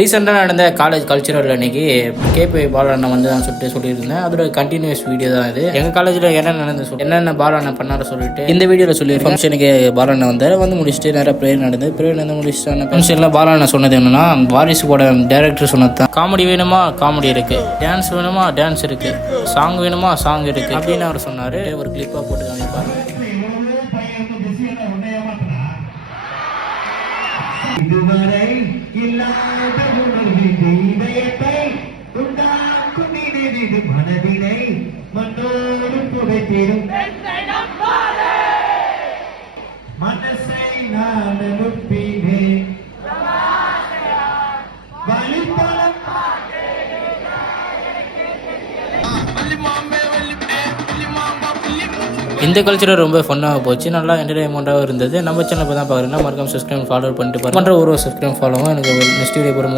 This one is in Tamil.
ரீசெண்டாக நடந்த காலேஜ் கல்ச்சுரல் அன்னைக்கு கேபி பாலண்ணன் வந்து நான் சொல்லியிருந்தேன். அதோட கண்டினியூஸ் வீடியோ தான் இது. எங்கள் காலேஜில் என்ன நடந்து என்னென்ன பாலண்ணன் பண்ணார சொல்லிட்டு இந்த வீடியோவில் சொல்லியிருக்கேன். ஃபங்க்ஷனுக்கு பாலண்ணன் வந்தார். வந்து முடிச்சுட்டு நிறைய ப்ரேயர் நடந்தது. ப்ரேயர் நடந்து முடிச்சுட்டு ஃபங்க்ஷனில் பாலண்ணன் சொன்னது என்னன்னா, வாரிசு கூட டைரக்டர் சொன்னது தான், காமெடி வேணுமா காமெடி இருக்கு, டான்ஸ் வேணுமா டான்ஸ் இருக்கு, சாங் வேணுமா சாங் இருக்கு அப்படின்னு அவர் சொன்னார். ஒரு கிளிப்பாக போட்டு காமிப்பாரு. இதுவரை இல்லாத இதயத்தை உண்டாக்கும் இது மனதினை மற்றொரு புதைத்திடும் மனசை நான் அனுப்பினேன் வழிபலம். இந்த கல்ச்சர் ரொம்ப ஃபன்னாக போச்சு, நல்லா என்டர்டைன்மெண்ட்டாகவும் இருந்தது. நம்ம சேனல் இப்போ தான் பார்க்குறேன்னா மறக்காம சப்ஸ்கிரைப் ஃபாலோ பண்ணிட்டு பாருங்க. பண்ணுற ஒரு சப்ஸ்கிரைப் ஃபாலோவும் எனக்கு நெக்ஸ்ட் வீடியோ போடும்போது